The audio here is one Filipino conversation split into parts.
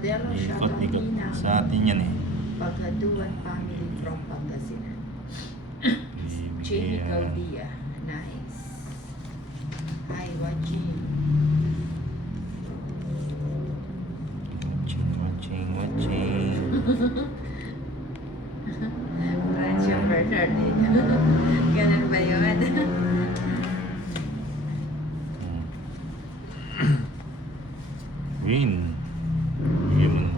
Bradero, shoutout Ikot. Nina. Sa atin yan eh. Pagkaduan family from Pangasinan. Jamie Gaudia. Nice. Hi, watching. Watching. Rancho Bernardino. Ganun ba yun? Win. Yun.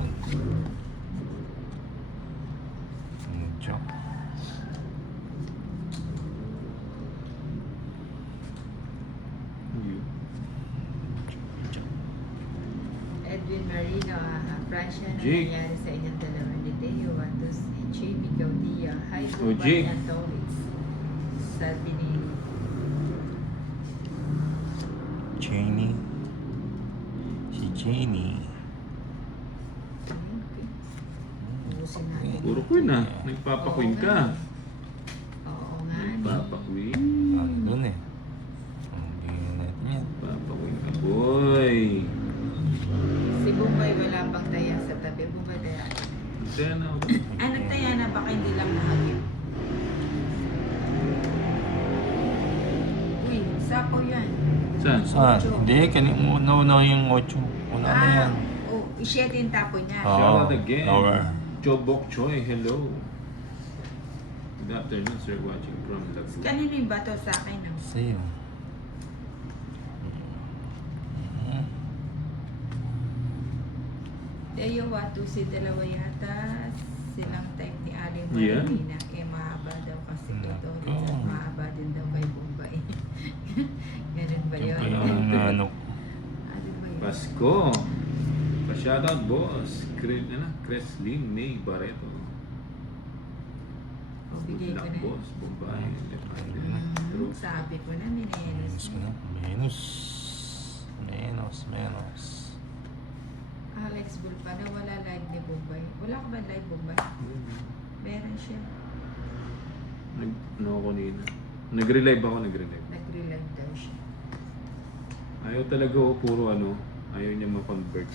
Mucho. Edwin Marino, Francia, na Jake. nangyari sa inyong dalawa ni Teo Watos, Jamie Gaudia. Hi, Oh, Jake. Dubai and Tolis. Sabi ni Cheney. Si Cheney. Okay. Ubusin natin. Puro queen na. Nagpapaqueen ka. Oo nga. Nagpapaqueen. Ano dun eh. Hindi natin yan. Nagpapaqueen ka, boy. Si Bombay wala pang taya sa tabi. Bombay taya. Kaya na ako. Ah, nagtaya na baka hindi lang nahagip. Uy, sapo yan. Saan? Saan? Hindi, una yung 8. Una na yan. Oh, 7 yung tapo niya. Oo. Shout out again. Lower. Chobok Choi, hello. Good afternoon, sir. Watching from Laguna. Kanino yung bato sa akin? No? Sa'yo. Teo Watu, si dalawa yata silang type ni Aling Yeah. Marina. Eh, mahaba daw kasi ito. Nako. Mahaba din daw kay Bombay. Ganun ba Yung yun? kaya ang ano. Ano ba yun? Pasko. Pa-shoutout, boss. Creslin May Barreto. O, bigay Good ko luck, na. boss. Bombay. Sabi ko na, minenos Menos ko mo. na. Menos. Alex Bulpa, na wala live ni Bombay. Wala ka ba live, Bombay? Meron siya. Ano ako nina? Nag-relive ako, nag-relive. Nag-relive daw siya. Ayaw talaga ako, puro ano. Ayaw niya ma-convert.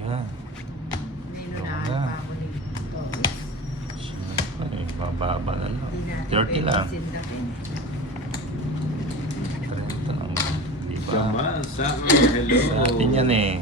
Yan. Ninunahan Wala. pa ako ni Toris. Siyempre, bababa na lang. Hindi natin 30 lang. pwede sindakin. 30 lang. Diba? Jamal, Summer, hello. Sa atin yan eh.